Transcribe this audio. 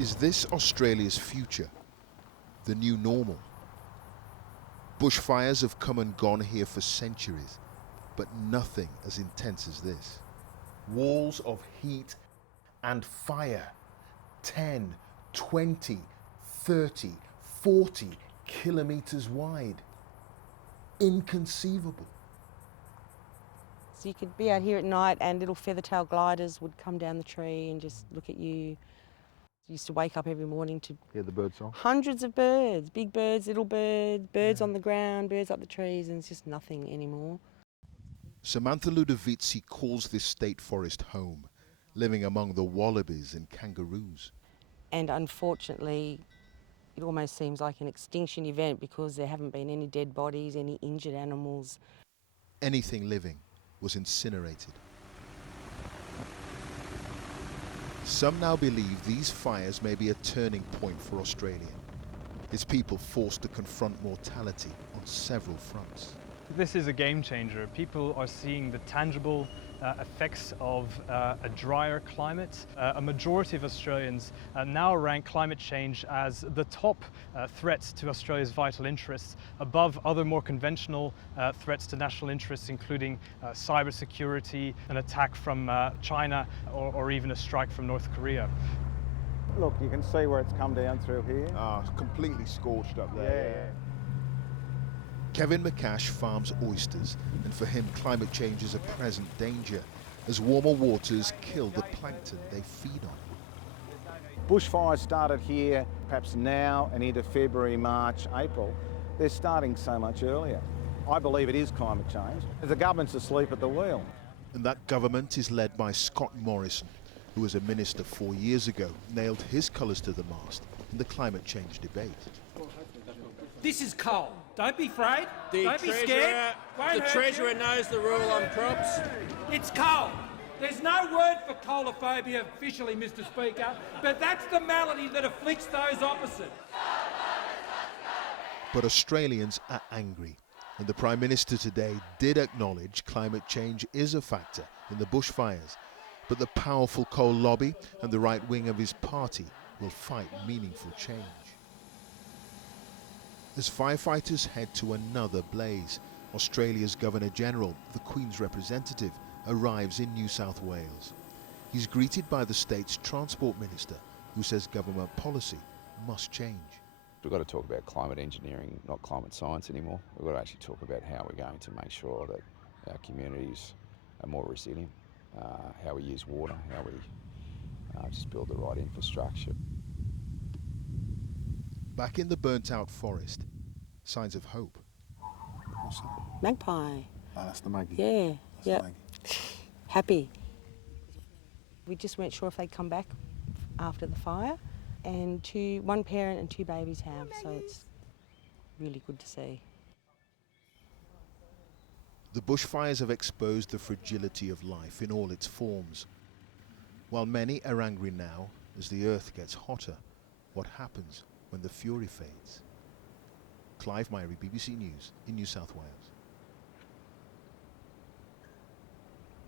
Is this Australia's future? The new normal? Bushfires have come and gone here for centuries, but nothing as intense as this. Walls of heat and fire, 10, 20, 30, 40 kilometers wide. Inconceivable. So you could be out here at night and little feather-tailed gliders would come down the tree and just look at you. I used to wake up every morning to Hear the bird song? hundreds of birds, big birds, little birds, birds on the ground, birds up the trees, and it's just nothing anymore. Samantha Ludovici calls this state forest home, living among the wallabies and kangaroos. And unfortunately, it almost seems like an extinction event because there haven't been any dead bodies, any injured animals. Anything living was incinerated. Some now believe these fires may be a turning point for Australia, its people forced to confront mortality on several fronts. This is a game changer. People are seeing the tangible effects of a drier climate. A majority of Australians now rank climate change as the top threat to Australia's vital interests, above other more conventional threats to national interests, including cybersecurity, an attack from China, or even a strike from North Korea. Look, you can see where it's come down through here. It's completely scorched up there. Yeah. Kevin McCash farms oysters, and for him climate change is a present danger as warmer waters kill the plankton they feed on. Bushfires started here perhaps now and into February, March, April. They're starting so much earlier. I believe it is climate change. The government's asleep at the wheel. And that government is led by Scott Morrison, who as a minister 4 years ago nailed his colours to the mast in the climate change debate. This is coal. Don't be afraid. The Don't be scared. The Treasurer knows the rule on crops. It's coal. There's no word for coalophobia officially, Mr. Speaker, but that's the malady that afflicts those opposite. But Australians are angry, and the Prime Minister today did acknowledge climate change is a factor in the bushfires, but the powerful coal lobby and the right wing of his party will fight meaningful change. As firefighters head to another blaze, Australia's Governor-General, the Queen's representative, arrives in New South Wales. He's greeted by the state's Transport Minister, who says government policy must change. We've got to talk about climate engineering, not climate science anymore. We've got to actually talk about how we're going to make sure that our communities are more resilient, how we use water, how we just build the right infrastructure. Back in the burnt-out forest, signs of hope. What's that? Magpie. That's the Maggie. Yeah, That's yeah. the Maggie. Happy. We just weren't sure if they'd come back after the fire, and one parent and 2 babies have, so it's really good to see. The bushfires have exposed the fragility of life in all its forms. While many are angry now, as the earth gets hotter, what happens when the fury fades? Clive, Myrie, BBC News in New South Wales.